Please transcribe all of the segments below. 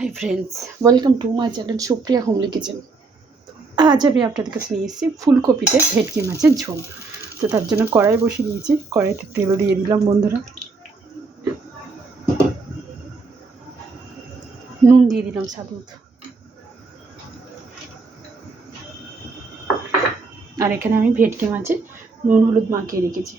Hi friends, welcome to my channel Supriya homely kitchen. আজ আমি আপনাদের কাছে নিয়ে এসেছি ফুলকপিতে ভেটকি মাছের ঝোল। তো তার জন্য কড়াই বসিয়ে দিয়েছি, কড়াইতে তেল দিয়ে দিলাম বন্ধুরা, নুন দিয়ে দিলাম স্বাদ মতো, আর এখানে আমি ভেটকি মাছে নুন হলুদ মাখিয়ে রেখেছি।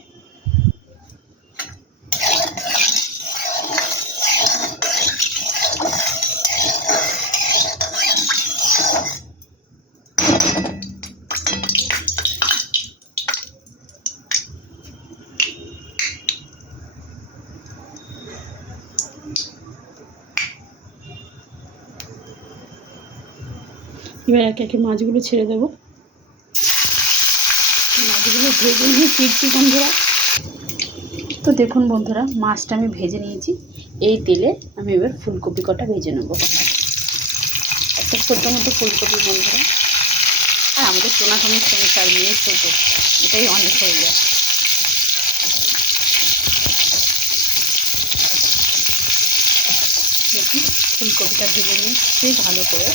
এবার একে একে মাছগুলো ছেড়ে দেবো। মাছগুলো ভেজে নিয়ে ফিরছি বন্ধুরা। তো দেখুন বন্ধুরা, মাছটা আমি ভেজে নিয়েছি। এই তেলে আমি এবার ফুলকপি কটা ভেজে নেব। একটা ছোটো মতো ফুলকপি বন্ধুরা, আর আমাদের টোনাটনির সংসার নিয়ে ছোটো, এটাই অনেক হয়ে যায়। দেখুন ফুলকপিটা ভেজে নিচ্ছি ভালো করে,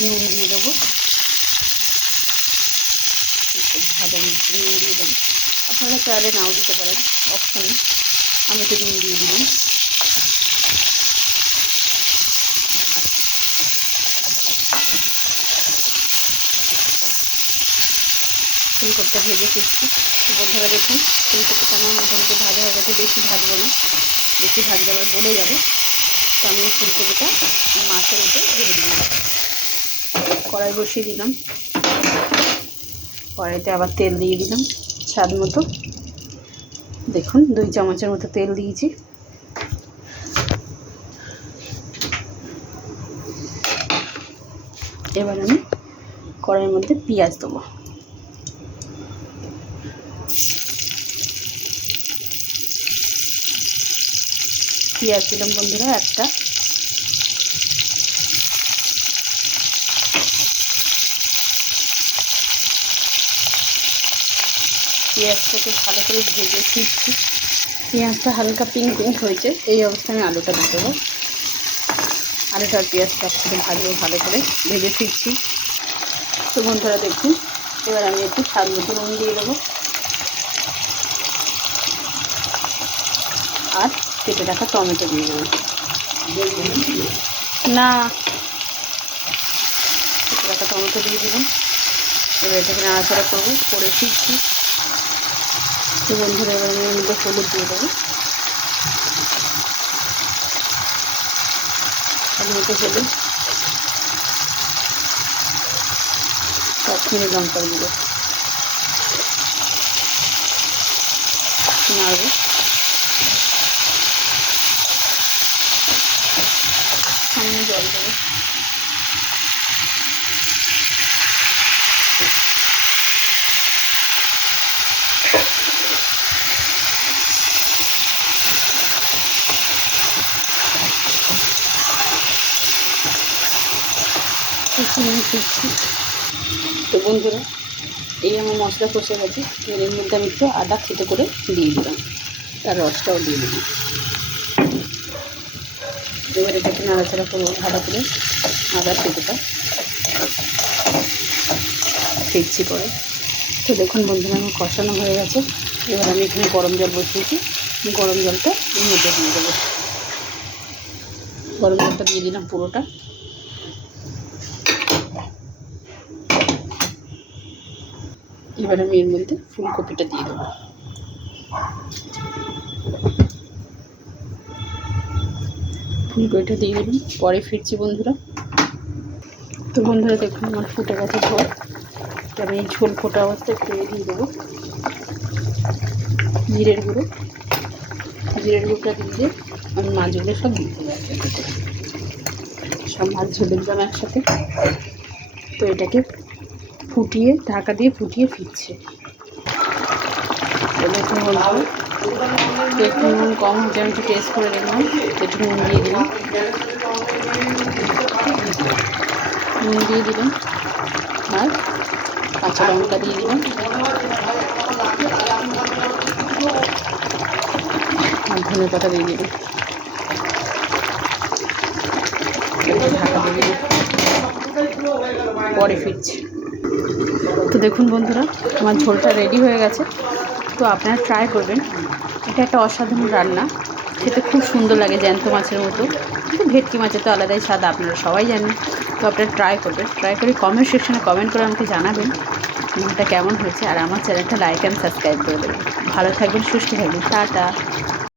নুন দিয়ে দেবো, ভাজা মিষ্টি নুন দিয়ে দেবো। আপনারা চাইলে নাও দিতে পারেন, অপশানে। আমি তো নুন দিয়ে দিলাম। ফুলকপিটা ভেজে ফিরছি। তো বন্ধুরা দেখুন, ফুলকপিটা আমার মোটামুটি ভাজা হয়ে গেছে। বেশি ভাজবো না, বেশি ভাজলে আবার গলে যাবে। তো আমি ফুলকপিটা মাছের মধ্যে ভেজে দিলাম। কড়াই বসিয়ে দিলাম, কড়াইতে আবার তেল দিয়ে দিলাম স্বাদ মতো। দেখুন 2 চামচের মতো তেল দিয়েছি। এবার আমি কড়াইয়ের মধ্যে পেঁয়াজ দেবো। পেঁয়াজ দিলাম বন্ধুরা একটা। পেঁয়াজটাকে ভালো করে ভেজে ফিরছি। পেঁয়াজটা হালকা পিঙ্ক হয়েছে, এই অবস্থায় আমি আলুটা দিয়ে দেবো। আলুটা আর পেঁয়াজটা একসাথে ভাজবো ভালো করে, ভেজে ফিরছি। তো বন্ধুরা দেখুন, এবার আমি একটু স্বাদ মতো নুন দিয়ে দেবো, আর কেটে রাখা টমেটো দিয়ে দেবো। না, কেটে রাখা টমেটো দিয়ে দিলাম। এবার এটাকে নাড়াচাড়া করবো, করে ফিরছি। তো বন্ধুরা এবার আমি এর মধ্যে হলুদ দিয়ে দেবো, মতো হলুদ, কাশ্মীরি লঙ্কার গুঁড়ো নাড়বো। সামনে জল দেবো। ফিরছি। তো বন্ধুরা, এই আমার মশলা কষে গেছে। এর মধ্যে আমি একটু আদা থেতো করে দিয়ে দিলাম, তার রসটাও দিয়ে দিলাম। এবার এটাকে নাড়াচাড়া করবো ভালো করে, আদা থেতোটা ফিরছি করে। তো দেখুন বন্ধুরা, আমার কষানো হয়ে গেছে। এবার আমি এখানে গরম জল বসিয়েছি, গরম জলটা এর মধ্যে দিয়ে দেবো। গরম জলটা দিয়ে দিলাম পুরোটা। এবার আমি এর মধ্যে ফুলকপিটা দিয়ে দেবো। ফুলকপিটা দিয়ে দিলাম, পরে ফিরছি বন্ধুরা। তো বন্ধুরা দেখুন, আমার ফুটে গেছে ঝোল। তো আমি এই ঝোল ফোটা অবস্থায় তেলে দিয়ে দেবো জিরের গুঁড়ো। জিরের গুঁড়োটা দিয়ে আমি মাছগুলো সব দিয়ে দেবো একসাথে করে, সব মাছ ঝোলে দিলাম একসাথে। তো এটাকে ফুটিয়ে, ঢাকা দিয়ে ফুটিয়ে ফিরছে। দেখুন বন্ধুরা, একটু নুন কম হচ্ছে, আমি একটু টেস্ট করে দেখলাম, একটু নুন দিয়ে দিলাম। নুন দিয়ে দিলাম, আর কাঁচা লঙ্কা দিয়ে দিলাম, আর ধনে পাতা দিয়ে দিলাম। পরে ফিরছি। তো দেখুন বন্ধুরা, আমার ঝোলটা রেডি হয়ে গেছে। তো আপনারা ট্রাই করবেন, এটা একটা অসাধারণ রান্না, খেতে খুব সুন্দর লাগে জ্যান্ত মাছের মতো। কিন্তু ভেটকি মাছের তো আলাদাই স্বাদ, আপনারা সবাই জানেন। তো আপনারা ট্রাই করবেন, ট্রাই করে কমেন্ট সেকশনে কমেন্ট করে আমাকে জানাবেন রান্নাটা কেমন হয়েছে। আর আমার চ্যানেলটা লাইক অ্যান্ড সাবস্ক্রাইব করে দেবেন। ভালো থাকবেন, সুস্থ থাকবেন, টাটা।